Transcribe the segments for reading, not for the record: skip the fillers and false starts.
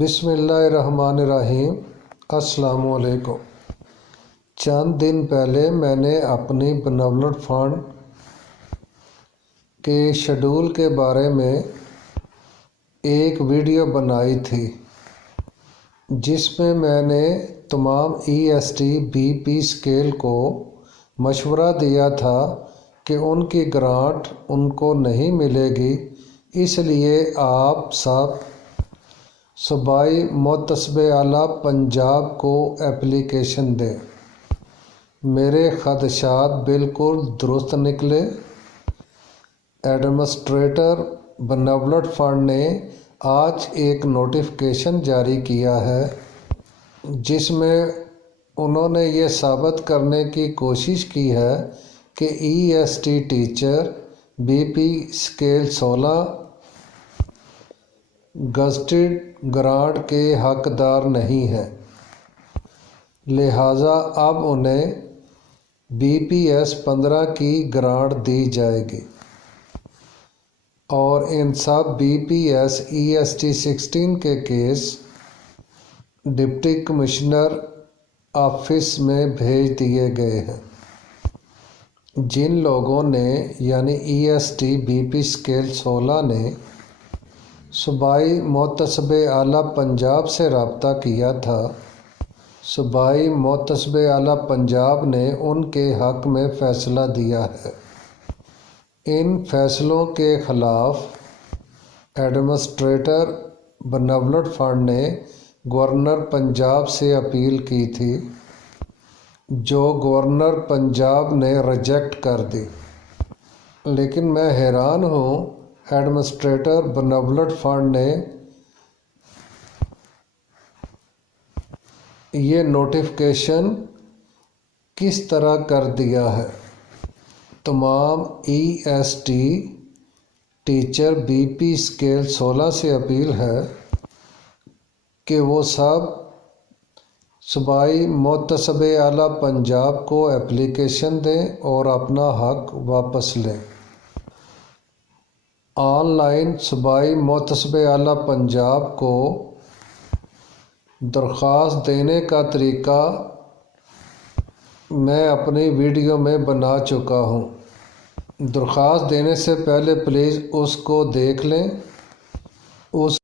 बिस्मिल्लाहिर्रहमानिर्रहीम। अस्सलाम वालेकुम। चंद दिन पहले मैंने अपनी बेनेवलेंट फंड के शेड्यूल के बारे में एक वीडियो बनाई थी, जिसमें मैंने तमाम EST BP स्केल को मशवरा दिया था कि उनकी ग्रांट उनको नहीं मिलेगी, इसलिए आप सब सूबाई मुतसबे आला पंजाब को एप्लीकेशन दें। मेरे खदशात बिल्कुल दुरुस्त निकले। एडमिनिस्ट्रेटर बेनेवलेंट फंड ने आज एक नोटिफिकेशन जारी किया है, जिसमें उन्होंने ये साबित करने की कोशिश की है कि EST teacher BP scale 16 gazetted grant के हकदार नहीं हैं, लिहाजा अब उन्हें BPS 15 की ग्रांट दी जाएगी और इन सब BPS EST 16 के केस डिप्टी कमिश्नर ऑफिस में भेज दिए गए हैं। जिन लोगों ने यानी EST BP स्केल 16 ने सूबाई मुतसबे आला पंजाब से रब्ता किया था, सूबाई मुतसबे आला पंजाब ने उनके हक़ में फ़ैसला दिया है। इन फैसलों के ख़िलाफ़ एडमिनिस्ट्रेटर बेनेवलेंट फंड ने गवर्नर पंजाब से अपील की थी, जो गवर्नर पंजाब ने रिजेक्ट कर दी। लेकिन मैं हैरान हूँ, एडमिनिस्ट्रेटर बेनेवलेंट फंड ने ये नोटिफिकेशन किस तरह कर दिया है। तमाम EST टीचर BP स्केल 16 से अपील है कि वो सब सूबाई मुतसबे आला पंजाब को एप्लीकेशन दें और अपना हक़ वापस लें। ऑनलाइन सूबाई मुतसबे आला पंजाब को दरख्वास्त देने का तरीका मैं अपनी वीडियो में बना चुका हूँ। दरख्वास्त देने से पहले प्लीज़ उसको देख लें। उस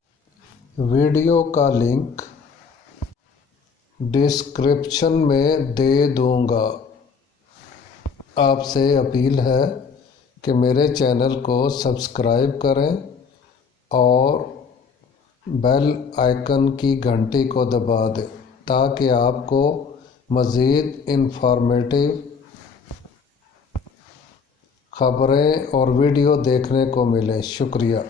वीडियो का लिंक डिस्क्रिप्शन में दे दूँगा। आपसे अपील है कि मेरे चैनल को सब्सक्राइब करें और बेल आइकन की घंटी को दबा दें, ताकि आपको मज़ीद इंफॉर्मेटिव ख़बरें और वीडियो देखने को मिले। शुक्रिया।